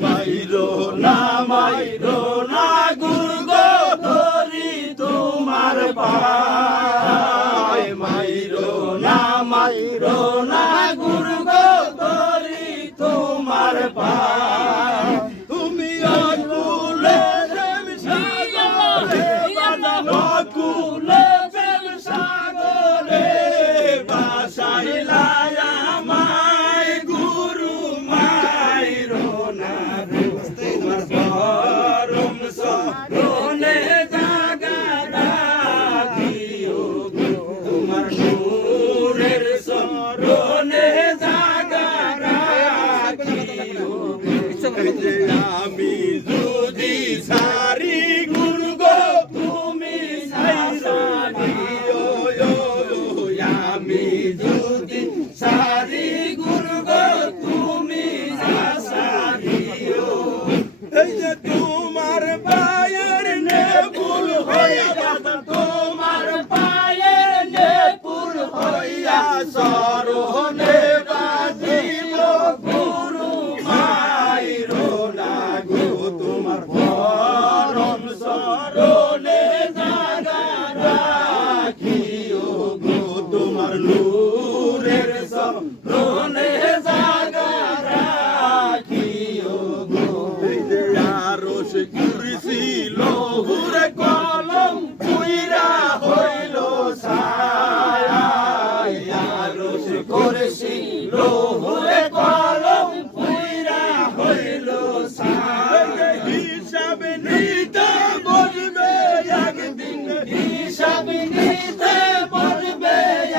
মাইরো না গুরু গো ধরি তোমার পায় মাইরো না গুরু গো ধরি তোমার পায় তুমি অকুলে প্রেম সাগরে অকুলে প্রেম সাগরে বাসাইলা আমায় গুরু মাইরো না তোমার পরম সরণে জাগা রাখিও তোমার নূরের সরণে জাগা রাখিও আমি যদি সারি গুরু গো তুমি সারিও আমি যদি সারি গুরু গো তুমি সারিও এই যে তোমার পায়ের নেপুল হইয়া তোমার পায়ের নেপুল হইয়া সরণে বাজিব গুরু মাইরো না গো তোমার পরম সরণে জাগা রাখিও গো তোমার নূরের সরণে জাগা রাখিও গো এই যে আরশ কুরসি লৌহুরে কলম পুইরা হইল ছায়া আরশ কুরসি লৌহুরে কলম পুইরা হইল ছায়া হিসাব নিতে বলবে একদিন হিসাব নিতে বলবে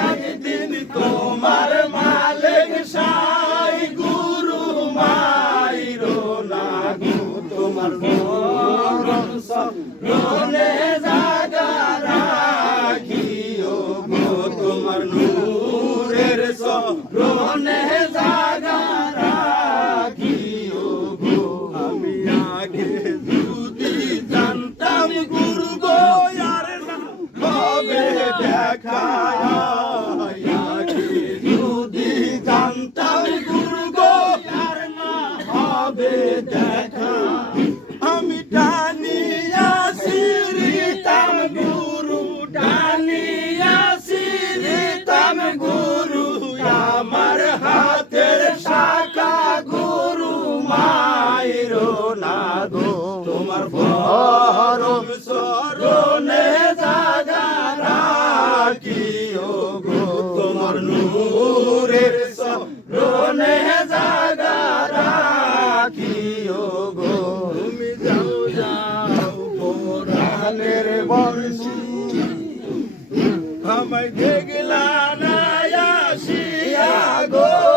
একদিন তোমার মালিক সাই গুরু মাইরো না গো তোমার পরম সরণে জাগা রাখিও গো তোমার নূরের সরণে জাগা রাখিও গো আমি আগে যদি জানতাম গুরু গো আর না হবে দেখা আগে যদি জানতাম গুরু গো আর না হবে দেখা আমি টানিয়া সিরিতাম গুরু টানিয়া সিরিতাম গুরু আমার হাতের শাখা গুরু মাইরো না গো তোমার পরম সরণে জাগা রাখিও গো তোমার নূরের সরণে জাগা রাখিও গো তুমি যাও পরাণের বংশী আমায় দেখলা না আসিয়া গো